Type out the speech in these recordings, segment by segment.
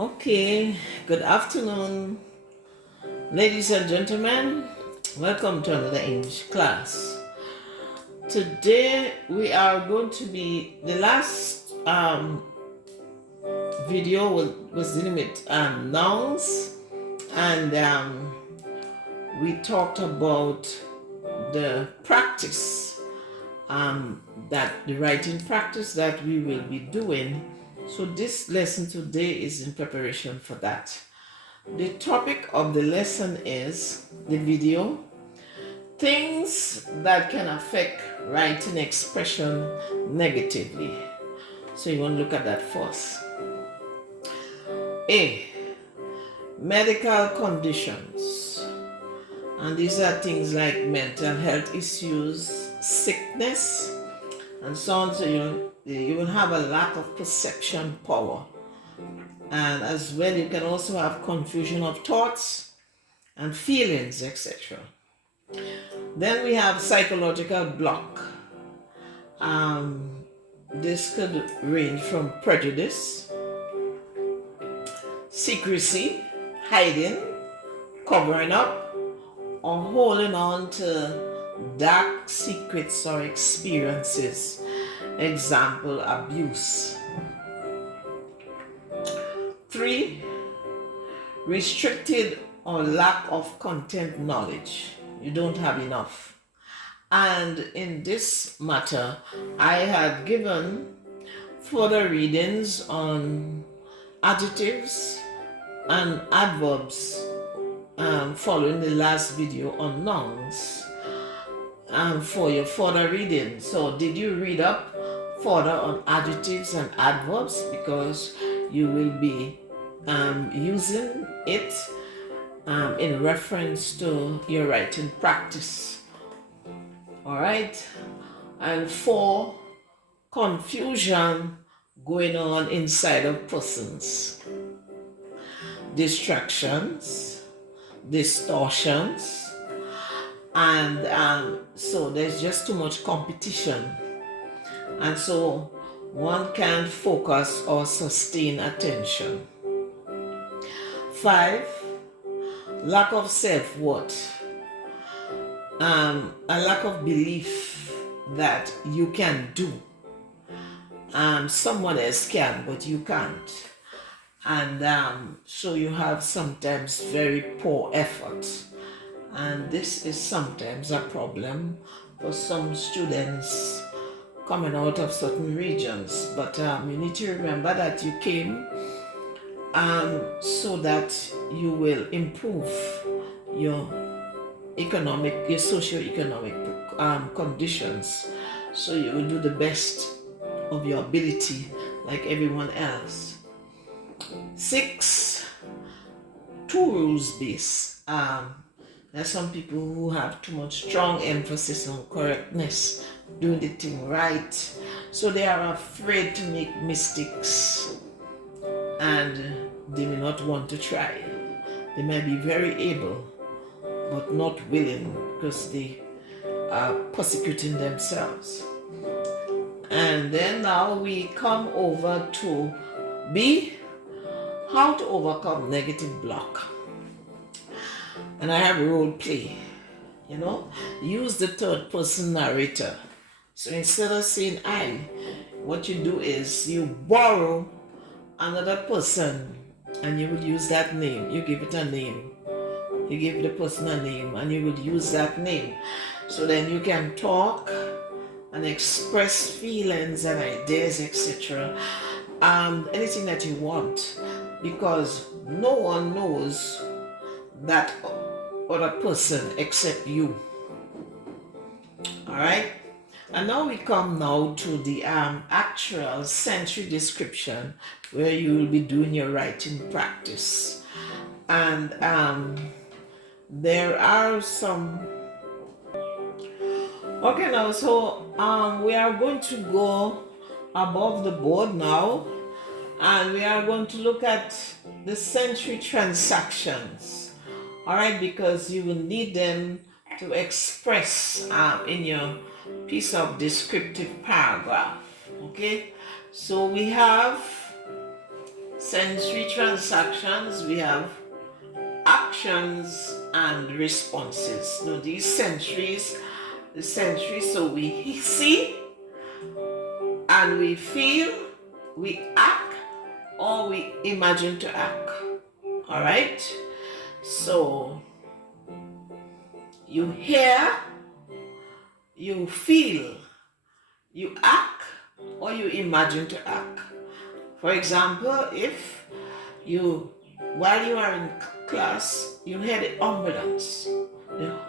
Okay, good afternoon, ladies and gentlemen. Welcome to another English class. Today we are going to be the last video was dealing with nouns, and we talked about the practice that the writing practice that we will be doing. So this lesson today is in preparation for that. The topic of the lesson is the video, things that can affect writing expression negatively. So you want to look at that first. A, medical conditions. And these are things like mental health issues, sickness, and so on. So you will have a lack of perception power. And as well, you can also have confusion of thoughts and feelings, etc. Then we have psychological block. This could range from prejudice, secrecy, hiding, covering up, or holding on to dark secrets or experiences. Example, abuse. 3, restricted or lack of content knowledge. You don't have enough. And in this matter, I had given further readings on adjectives and adverbs following the last video on nouns for your further reading. So did you read up further on adjectives and adverbs? Because you will be using it in reference to your writing practice. All right. And 4, confusion going on inside of persons, distractions, distortions, and so there's just too much competition, and so one can't focus or sustain attention. 5, lack of self-worth, a lack of belief that you can do. Someone else can, but you can't. And so you have sometimes very poor effort. And this is sometimes a problem for some students coming out of certain regions. But you need to remember that you came so that you will improve your socio-economic conditions. So you will do the best of your ability like everyone else. 6, 2 rules base. There's some people who have too much strong emphasis on correctness, doing the thing right. So they are afraid to make mistakes and they may not want to try. They might be very able but not willing because they are persecuting themselves. And then now we come over to B, how to overcome negative block. And I have a role play, use the third person narrator. So instead of saying I, what you do is you borrow another person and you will use that name. You give it a name. You give the person a name and you will use that name. So then you can talk and express feelings and ideas, etc. Anything that you want, because no one knows that other person except you. All right. And now we come now to the actual sensory description where you will be doing your writing practice. And there are some. Okay, now so we are going to go above the board now, and we are going to look at the sensory transactions. All right, because you will need them to express in your piece of descriptive paragraph. Okay, so we have sensory transactions, we have actions and responses. Now these sensories, the sensories, so we see and we feel, we act, or we imagine to act. All right? So you hear, you feel, you act, or you imagine to act. For example, if you, while you are in class, you hear the ambulance,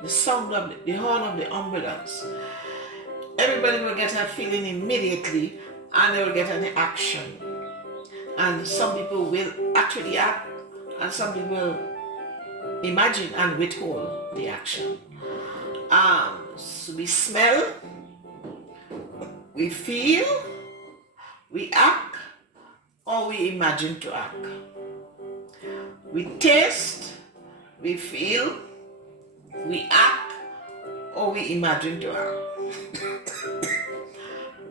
the sound of the horn of the ambulance, everybody will get a feeling immediately and they will get an action. And some people will actually act, and some people will imagine and withhold the action. So we smell, we feel, we act, or we imagine to act. We taste, we feel, we act, or we imagine to act.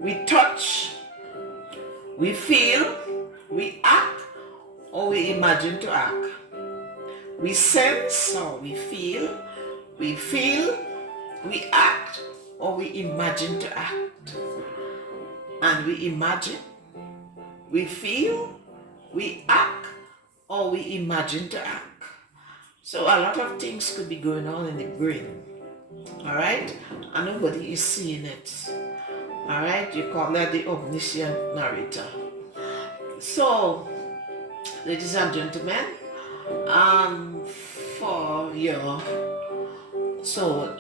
We touch, we feel, we act, or we imagine to act. We sense, or we feel, we act, or we imagine to act. And we imagine, we feel, we act, or we imagine to act. So a lot of things could be going on in the brain. All right? And nobody is seeing it. All right? You call that the omniscient narrator. So, ladies and gentlemen, for your, so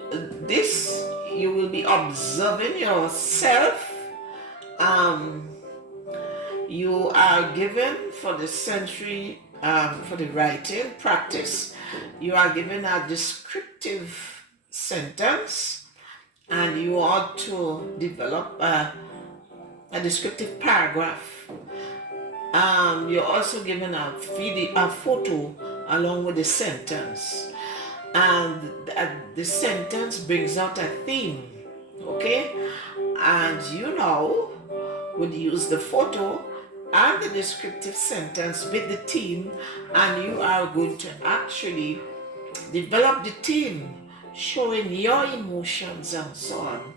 this, you will be observing yourself. You are given for the sensory, for the writing practice, you are given a descriptive sentence, and you ought to develop a descriptive paragraph. You're also given a photo along with the sentence, and the sentence brings out a theme, okay? And you now would use the photo and the descriptive sentence with the theme, and you are going to actually develop the theme showing your emotions and so on,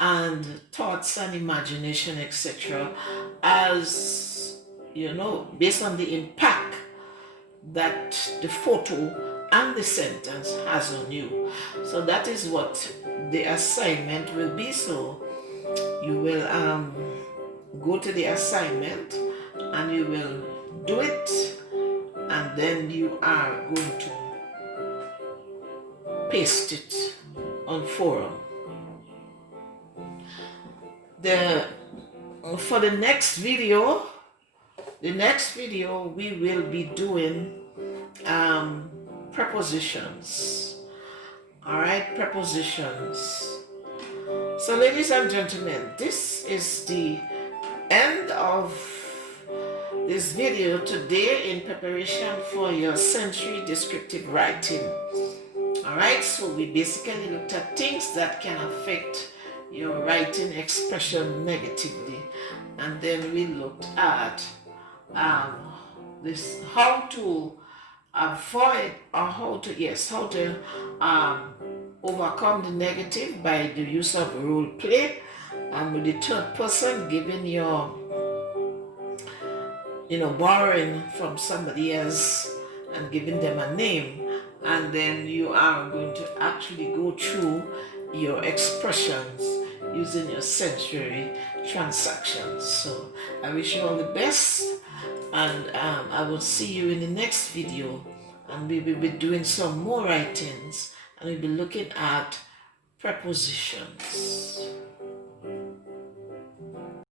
and thoughts and imagination, etc., as you know, based on the impact that the photo and the sentence has on you. So that is what the assignment will be. So you will go to the assignment and you will do it, and then you are going to paste it on forum. For the next video, we will be doing prepositions. All right, prepositions. So ladies and gentlemen, this is the end of this video today in preparation for your sensory descriptive writing. All right, so we basically looked at things that can affect your writing expression negatively, and then we looked at this, how to avoid, or how to overcome the negative by the use of role play, and with the third person giving your, borrowing from somebody else and giving them a name, and then you are going to actually go through your expressions using your sensory transactions. So I wish you all the best, and I will see you in the next video, and we will be doing some more writings, and we'll be looking at prepositions.